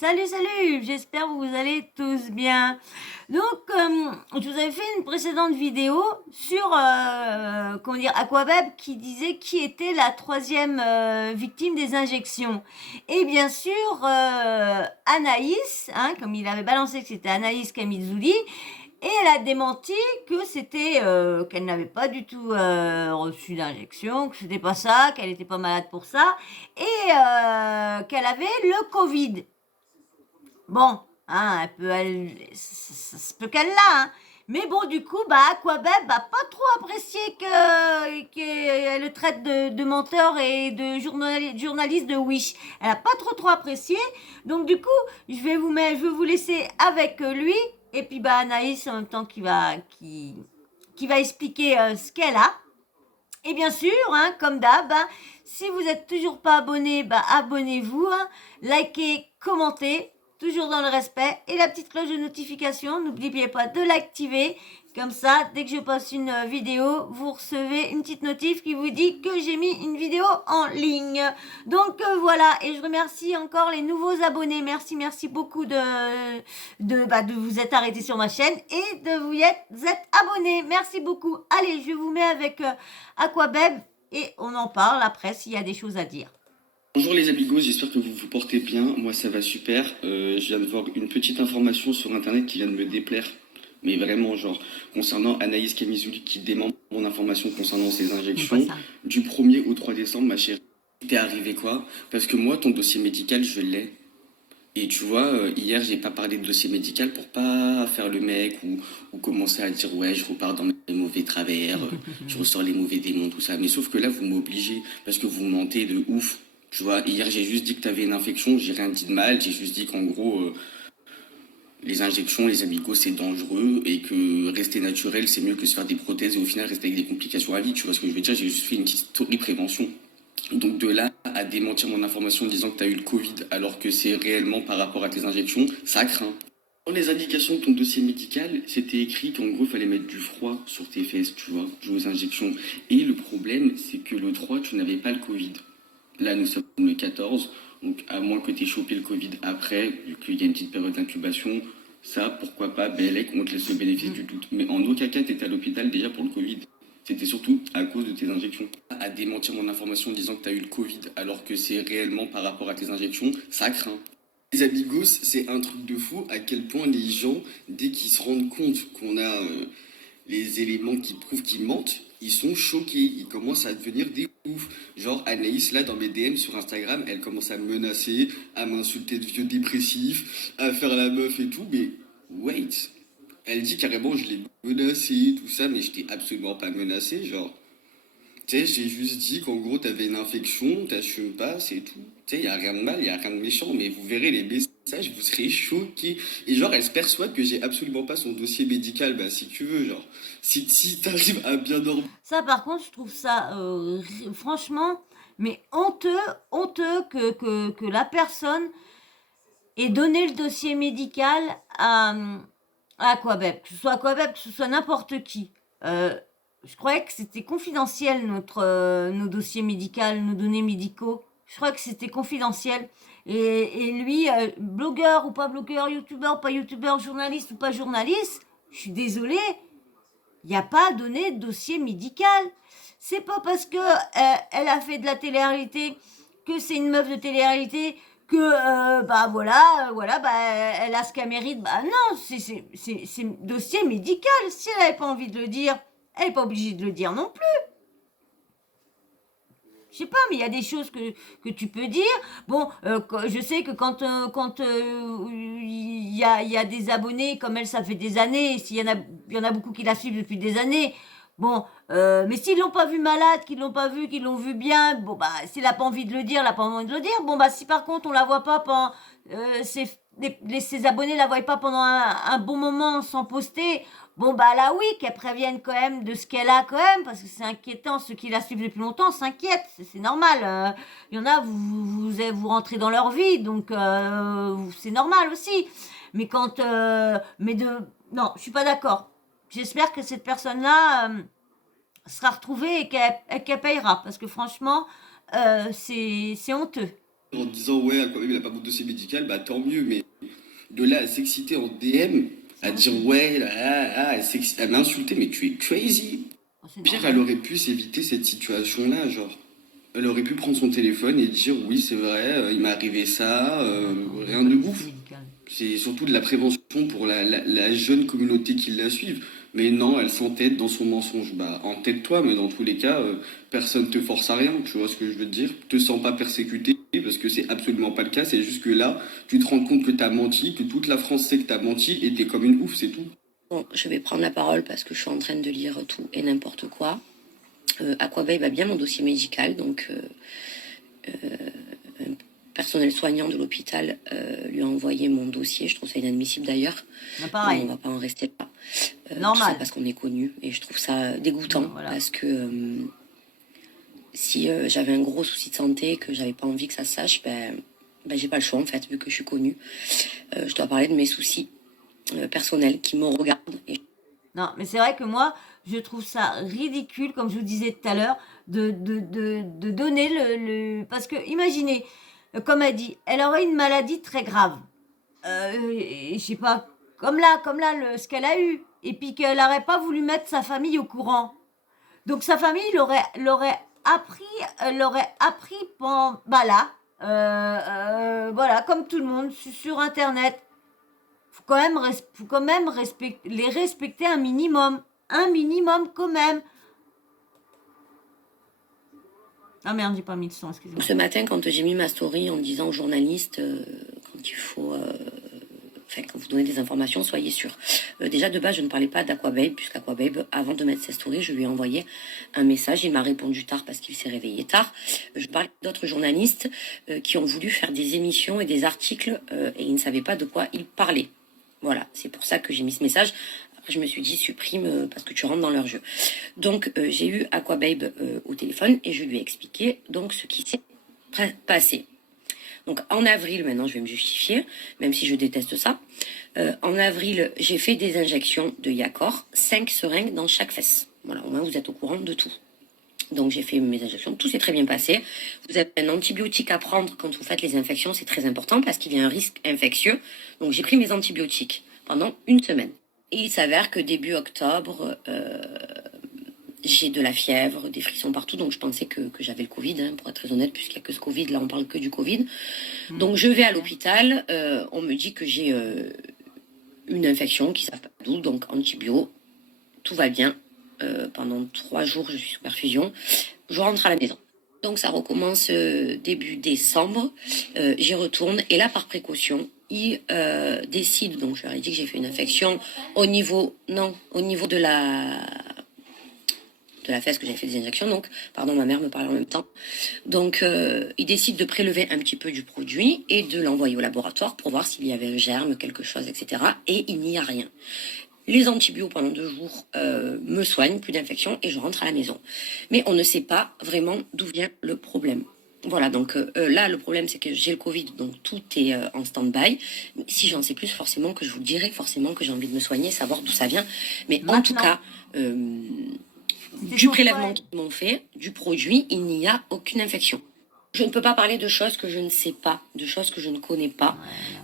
Salut, salut, j'espère que vous allez tous bien. Donc, je vous avais fait une précédente vidéo sur, comment dire, Aquabeb qui disait qui était la troisième victime des injections. Et bien sûr, Anaïs, hein, comme il avait balancé que c'était Anaïs Kamizouli, et elle a démenti que c'était qu'elle n'avait pas du tout reçu d'injection, que c'était pas ça, qu'elle n'était pas malade pour ça, et qu'elle avait le Covid. Bon, hein, ça se peut qu'elle l'a, hein. Mais bon, du coup, Aquabeb a pas trop apprécié qu'elle le traite de menteur et de journaliste de Wish. Elle a pas trop apprécié. Donc du coup, je vais vous laisser avec lui. Et puis Anaïs en même temps qui va expliquer ce qu'elle a. Et bien sûr, hein, comme d'hab, hein, si vous n'êtes toujours pas abonné, abonnez-vous, hein, likez, commentez, toujours dans le respect. Et la petite cloche de notification, n'oubliez pas de l'activer. Comme ça, dès que je poste une vidéo, vous recevez une petite notif qui vous dit que j'ai mis une vidéo en ligne. Donc voilà, et je remercie encore les nouveaux abonnés. Merci beaucoup de vous être arrêtés sur ma chaîne et de vous être abonnés. Merci beaucoup. Allez, je vous mets avec Aquabeb et on en parle après s'il y a des choses à dire. Bonjour les amigos, j'espère que vous vous portez bien. Moi ça va super. Je viens de voir une petite information sur internet qui vient de me déplaire. Mais vraiment, genre, concernant Anaïs Kamizouli qui dément mon information concernant ses injections. Du 1er au 3 décembre, ma chérie, t'es arrivé quoi? Parce que moi, ton dossier médical, je l'ai. Et tu vois, hier, j'ai pas parlé de dossier médical pour pas faire le mec ou commencer à dire ouais, je repars dans mes mauvais travers, je ressors les mauvais démons, tout ça. Mais sauf que là, vous m'obligez parce que vous mentez de ouf. Tu vois, hier, j'ai juste dit que t'avais une infection, j'ai rien dit de mal, j'ai juste dit qu'en gros, les injections, les amigos, c'est dangereux et que rester naturel, c'est mieux que se faire des prothèses et au final rester avec des complications à vie. Tu vois ce que je veux dire? J'ai juste fait une petite story prévention. Donc de là à démentir mon information en disant que tu as eu le Covid alors que c'est réellement par rapport à tes injections, ça craint. Dans les indications de ton dossier médical, c'était écrit qu'en gros, il fallait mettre du froid sur tes fesses, tu vois, dû aux injections. Et le problème, c'est que le 3, tu n'avais pas le Covid. Là, nous sommes le 14, donc à moins que tu aies chopé le Covid après, vu qu'il y a une petite période d'incubation, ça, pourquoi pas, Bellec, on te laisse le bénéfice du doute. Mais en aucun cas, tu étais à l'hôpital déjà pour le Covid. C'était surtout à cause de tes injections. À démentir mon information en disant que tu as eu le Covid alors que c'est réellement par rapport à tes injections, ça craint. Les amigos, c'est un truc de fou à quel point les gens, dès qu'ils se rendent compte qu'on a les éléments qui prouvent qu'ils mentent, ils sont choqués, ils commencent à devenir des oufs. Genre Anaïs, là dans mes DM sur Instagram, elle commence à me menacer, à m'insulter de vieux dépressif, à faire la meuf et tout, mais wait. Elle dit carrément je l'ai menacé, tout ça, mais je t'ai absolument pas menacé, genre. Tu sais, j'ai juste dit qu'en gros t'avais une infection, t'assumes pas, c'est tout. Tu sais, y a rien de mal, y a rien de méchant, mais vous verrez les messages, vous serez choqués. Et genre, elle se persuade que j'ai absolument pas son dossier médical, bah si tu veux, genre. Si t'arrives à bien dormir. Ça, par contre, je trouve ça franchement, mais honteux que la personne ait donné le dossier médical à Aquabeb, que ce soit Aquabeb, que ce soit n'importe qui. Je croyais que c'était confidentiel nos dossiers médicaux, nos données médicaux. Je crois que c'était confidentiel. Et lui, blogueur ou pas blogueur, youtubeur, pas youtubeur, journaliste ou pas journaliste, je suis désolée, il n'y a pas donné de dossier médical. C'est pas parce que elle a fait de la télé-réalité que c'est une meuf de télé-réalité que elle a ce qu'elle mérite. Bah non, c'est dossier médical. Si elle n'avait pas envie de le dire, elle n'est pas obligée de le dire non plus. Je sais pas, mais il y a des choses que tu peux dire. Bon, je sais que quand il y a des abonnés, comme elle, ça fait des années, il y en a beaucoup qui la suivent depuis des années. Bon, mais s'ils l'ont pas vu malade, qu'ils l'ont pas vu, qu'ils l'ont vu bien, bon bah s'il a pas envie de le dire, elle a pas envie de le dire. Bon bah si par contre on la voit pas pendant ses abonnés la voient pas pendant un bon moment sans poster, bon bah là oui, qu'elle prévienne quand même de ce qu'elle a quand même, parce que c'est inquiétant, ceux qui la suivent depuis longtemps s'inquiètent, c'est normal. Il y en a, vous rentrez dans leur vie, donc c'est normal aussi. Mais non, je suis pas d'accord. J'espère que cette personne-là sera retrouvée et qu'elle payera, parce que franchement, c'est honteux. en disant ouais, quand même, il a pas mon dossier médical, bah tant mieux, mais de là à s'exciter en DM, à dire ouais, à m'insulter, mais tu es crazy. Oh, c'est Pire, elle normal. aurait pu s'éviter cette situation-là, genre. Elle aurait pu prendre son téléphone et dire oui, c'est vrai, il m'est arrivé ça, Attends, j'ai rien pas de de dossier ouf. médical. C'est surtout de la prévention pour la jeune communauté qui la suive. Mais non, elle s'entête dans son mensonge. Bah, entête-toi, mais dans tous les cas, personne te force à rien. Tu vois ce que je veux te dire? Te sens pas persécuté parce que c'est absolument pas le cas. C'est juste que là, tu te rends compte que t'as menti, que toute la France sait que t'as menti et t'es comme une ouf, c'est tout. Bon, je vais prendre la parole parce que je suis en train de lire tout et n'importe quoi. Aquababe a bien mon dossier médical, donc un personnel soignant de l'hôpital lui a envoyé mon dossier. Je trouve ça inadmissible d'ailleurs. Bah, Mais pareil. on va pas en rester là. Tout ça Normal. parce qu'on est connu et je trouve ça dégoûtant Voilà. parce que si j'avais un gros souci de santé, que j'avais pas envie que ça se sache, ben j'ai pas le choix en fait, vu que je suis connue. Je dois parler de mes soucis personnels qui me regardent. Et Non, mais c'est vrai que moi, je trouve ça ridicule, comme je vous disais tout à l'heure, de donner Parce que, imaginez, comme elle dit, elle aurait une maladie très grave. Je sais pas, comme là, ce qu'elle a eu. Et puis qu'elle n'aurait pas voulu mettre sa famille au courant. Donc sa famille l'aurait appris bah là, voilà, comme tout le monde, sur Internet. Faut quand même les respecter un minimum quand même. Ah merde, j'ai pas mis de son, excusez-moi. ce matin, quand j'ai mis ma story en disant aux journalistes, quand il faut, quand vous donnez des informations, soyez sûrs. Déjà de base, je ne parlais pas d'Aquababe, puisqu'Aquababe, avant de mettre ses stories, je lui ai envoyé un message. Il m'a répondu tard parce qu'il s'est réveillé tard. Je parlais d'autres journalistes qui ont voulu faire des émissions et des articles et ils ne savaient pas de quoi ils parlaient. Voilà, c'est pour ça que j'ai mis ce message. Après, je me suis dit, supprime parce que tu rentres dans leur jeu. Donc, j'ai eu Aquababe au téléphone et je lui ai expliqué donc ce qui s'est passé. Donc, en avril, maintenant, je vais me justifier, même si je déteste ça. En avril, j'ai fait des injections de Yacor, 5 seringues dans chaque fesse. Voilà, au moins, vous êtes au courant de tout. Donc j'ai fait mes injections, tout s'est très bien passé. Vous avez un antibiotique à prendre quand vous faites les infections, c'est très important parce qu'il y a un risque infectieux. Donc j'ai pris mes antibiotiques pendant une semaine. Et il s'avère que début octobre, j'ai de la fièvre, des frissons partout, donc je pensais que j'avais le Covid, hein, pour être très honnête, puisqu'il n'y a que ce Covid, là on parle que du Covid. Donc je vais à l'hôpital, on me dit que j'ai une infection qui ne savent pas d'où, donc antibio, tout va bien. Pendant 3 jours, je suis sous perfusion. Je rentre à la maison. Donc ça recommence début décembre. J'y retourne et là, par précaution, ils décident, donc je leur ai dit que j'ai fait une infection au niveau de la fesse que j'avais fait des injections. Donc, pardon, ma mère me parlait en même temps. Donc, ils décident de prélever un petit peu du produit et de l'envoyer au laboratoire pour voir s'il y avait un germe, quelque chose, etc. Et il n'y a rien. Les antibiotiques pendant 2 jours me soignent, plus d'infection, et je rentre à la maison. Mais on ne sait pas vraiment d'où vient le problème. Voilà, donc là, le problème, c'est que j'ai le Covid, donc tout est en stand-by. Si j'en sais plus, forcément que je vous le dirai, forcément que j'ai envie de me soigner, savoir d'où ça vient. Mais en tout cas, du prélèvement qu'ils m'ont fait, du produit, il n'y a aucune infection. Je ne peux pas parler de choses que je ne sais pas, de choses que je ne connais pas.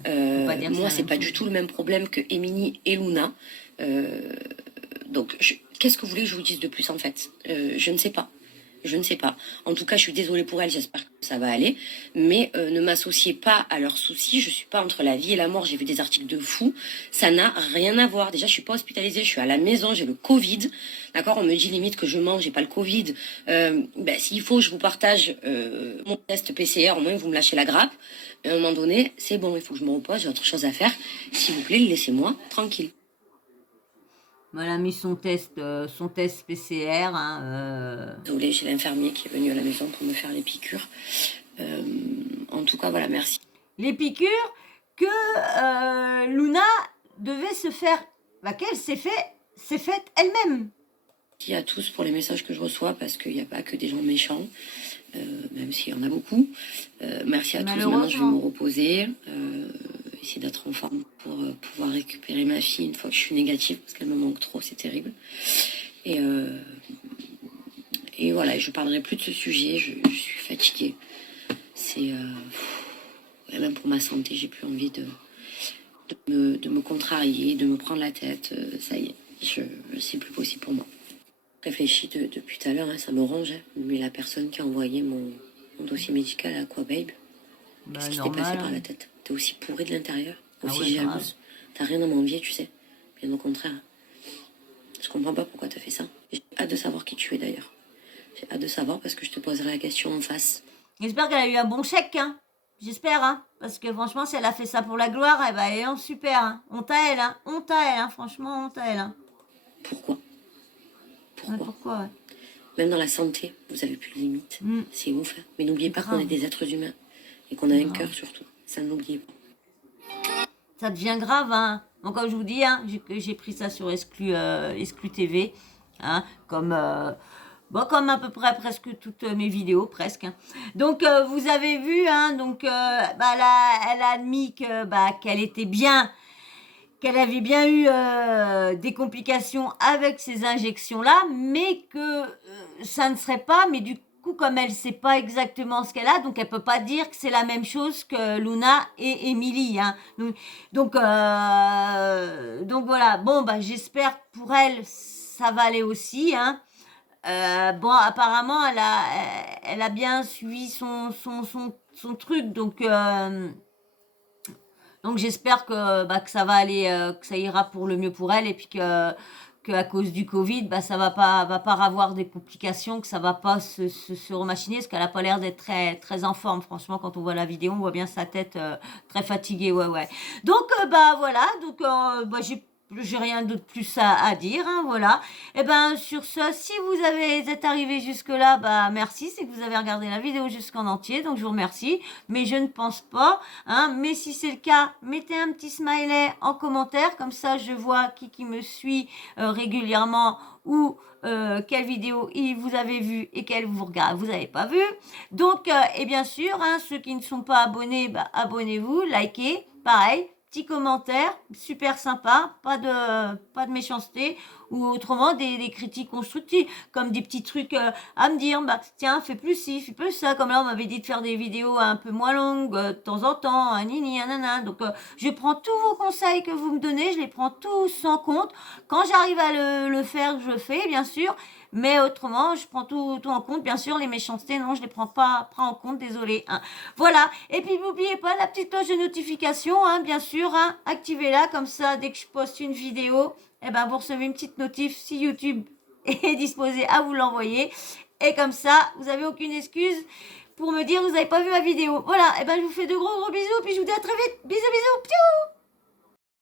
Moi, c'est pas du tout le même problème que Émilie et Luna. Donc, qu'est-ce que vous voulez que je vous dise de plus en fait? Je ne sais pas. Je ne sais pas. En tout cas, je suis désolée pour elle, j'espère que ça va aller. Mais ne m'associez pas à leurs soucis. Je suis pas entre la vie et la mort. J'ai vu des articles de fous. Ça n'a rien à voir. Déjà, je suis pas hospitalisée, je suis à la maison, j'ai le Covid. D'accord? On me dit limite que je mens, j'ai pas le Covid. S'il faut, je vous partage mon test PCR, au moins vous me lâchez la grappe. À un moment donné, c'est bon, il faut que je me repose, j'ai autre chose à faire. S'il vous plaît, laissez-moi tranquille. Elle a mis son test PCR. Désolée, j'ai l'infirmier qui est venu à la maison pour me faire les piqûres. En tout cas, voilà, merci. Les piqûres que Luna devait se faire, qu'elle s'est faite elle-même. Merci à tous pour les messages que je reçois, parce qu'il n'y a pas que des gens méchants, même s'il y en a beaucoup. Merci à tous. Maintenant, je vais me reposer, essayer d'être en forme pour pouvoir récupérer ma fille une fois que je suis négative, parce qu'elle me manque trop, c'est terrible. Et voilà, je ne parlerai plus de ce sujet, je suis fatiguée. c'est... et même pour ma santé, j'ai plus envie de me contrarier, de me prendre la tête. Ça y est, c'est plus possible pour moi. Je réfléchis depuis tout à l'heure, hein, ça me ronge. Hein, mais la personne qui a envoyé mon dossier médical à Aquababe, qu'est-ce qui t'est passé par la tête? T'es aussi pourri de l'intérieur, aussi jalouse. T'as rien à m'envier, tu sais. Bien au contraire. Je comprends pas pourquoi t'as fait ça. J'ai hâte de savoir qui tu es d'ailleurs. J'ai hâte de savoir parce que je te poserai la question en face. J'espère qu'elle a eu un bon chèque, hein. J'espère, hein. Parce que franchement, si elle a fait ça pour la gloire, elle est en super, hein. Honte à elle, hein. Honte à elle, hein. Franchement, honte à elle, hein. Pourquoi? Pourquoi, ouais. Même dans la santé, vous avez plus de limites. C'est ouf, hein. Mais n'oubliez pas qu'on est des êtres humains. Et qu'on a un cœur surtout. Ça, n'oubliez pas. Ça devient grave, hein. Donc, comme je vous dis, hein, j'ai pris ça sur Exclu TV, hein, comme à peu près presque toutes mes vidéos, presque. Hein. Donc, vous avez vu, hein, donc, elle a admis qu'elle était bien, qu'elle avait bien eu des complications avec ces injections-là, mais que ça ne serait pas, mais du coup, comme elle ne sait pas exactement ce qu'elle a, donc elle ne peut pas dire que c'est la même chose que Luna et Emily. Hein. Donc voilà, bon, j'espère que pour elle, ça va aller aussi. Hein. Bon, apparemment, elle a bien suivi son truc, donc j'espère que ça va aller, que ça ira pour le mieux pour elle, et puis que à cause du Covid, ça va pas avoir des complications, que ça va pas se remachiner, parce qu'elle a pas l'air d'être très, très en forme. Franchement, quand on voit la vidéo, on voit bien sa tête très fatiguée, ouais. Donc, voilà, donc j'ai rien d'autre plus à dire, hein, voilà. Et sur ce, si vous êtes arrivé jusque-là, merci, c'est que vous avez regardé la vidéo jusqu'en entier, donc je vous remercie, mais je ne pense pas, hein, mais si c'est le cas, mettez un petit smiley en commentaire, comme ça je vois qui me suit régulièrement, ou quelle vidéo vous avez vu et quelle vous avez pas vu. Donc, et bien sûr, hein, ceux qui ne sont pas abonnés, abonnez-vous, likez, pareil, petit commentaire, super sympa, pas de méchanceté, ou autrement des critiques constructives, comme des petits trucs à me dire, tiens, fais plus ci, fais plus ça, comme là on m'avait dit de faire des vidéos un peu moins longues, de temps en temps, nini, nanana, donc je prends tous vos conseils que vous me donnez, je les prends tous en compte, quand j'arrive à le faire, je le fais, bien sûr, mais autrement, je prends tout en compte. Bien sûr, les méchancetés, non, je les prends pas en compte, désolé. Hein. Voilà. Et puis, n'oubliez pas la petite cloche de notification, hein, bien sûr. Hein, activez-la, comme ça, dès que je poste une vidéo, vous recevez une petite notif si YouTube est disposé à vous l'envoyer. Et comme ça, vous n'avez aucune excuse pour me dire que vous n'avez pas vu ma vidéo. Voilà. Je vous fais de gros bisous, puis je vous dis à très vite. Bisous, bisous. Piou.